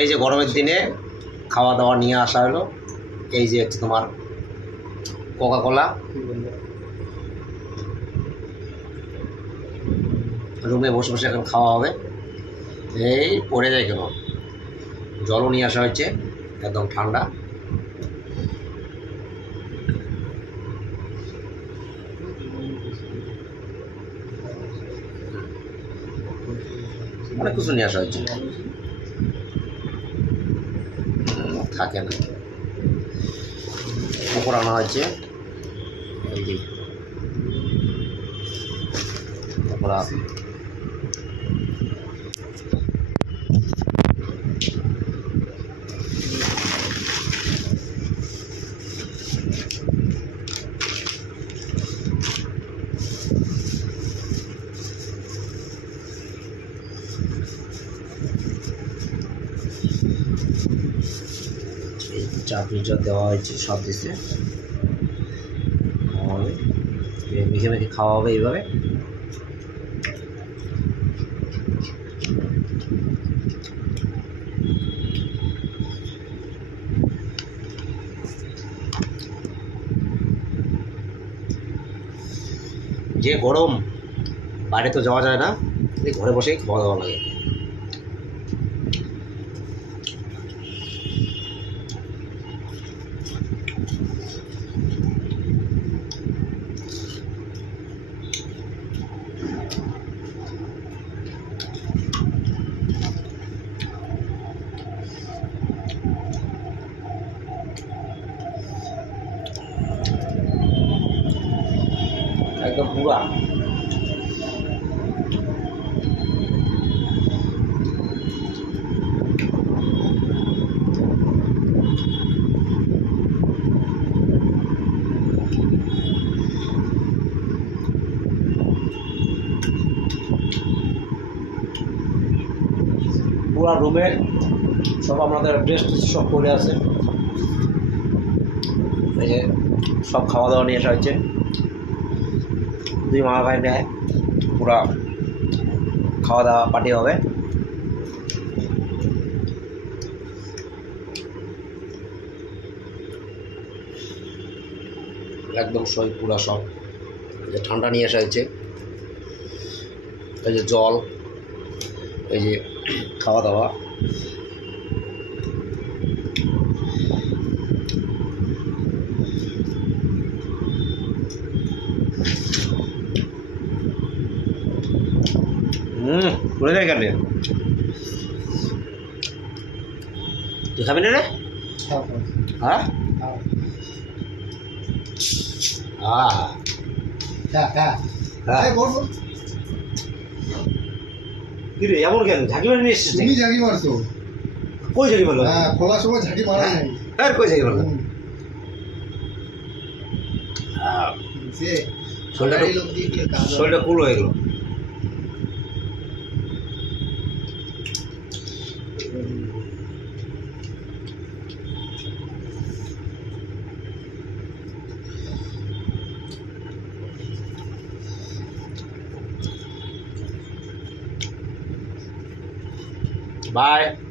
এই যে গরমের দিনে খাওয়া দাওয়া নিয়ে আসা হলো, এই যে হচ্ছে তোমার কোকা কোলা রুমে বসে বসে এখন খাওয়া হবে। এই পড়ে যায় কেন? জলও নিয়ে আসা হয়েছে, একদম ঠান্ডা। অনেক কিছু নিয়ে আসা হয়েছে উম, থাকে না উপর আনা হয়েছে এই যে চাটনি যা দেওয়া হয়েছে, সব খাওয়া হবে মেখে মেখে খাওয়া হবে এইভাবে। যে গরম, বাইরে তো যাওয়া যায় না ঘরে বসেই খাওয়া দাওয়া লাগে। একদম পুরা পুরা রুমে সব আমাদের ড্রেস সব পরে আছে। সব খাওয়া দাওয়া নিয়ে আসা হয়েছে। দুই মামা ভাই নেয় পুরা খাওয়া দাওয়া পার্টি হবে। একদম সই পুরা সব। যে ঠান্ডা নিয়ে আসা হয়েছে। এই যে জল, এই যে খাওয়া দাওয়া পড়ে যায় কেন? তুই খাবি না রে? হ্যাঁ? হ্যাঁ। এমন কেন? ঝাঁকি মারি নিয়ে এসছিস তুমি? ঝাঁকি মারছো। কই ঝাঁকি মারলো হ্যাঁ খোলার সময় ঝাঁকি মারা নাই আর কই ঝাঁকি মারলো শরীরটা। শরীরটা কুল হয়ে গেল। Bye.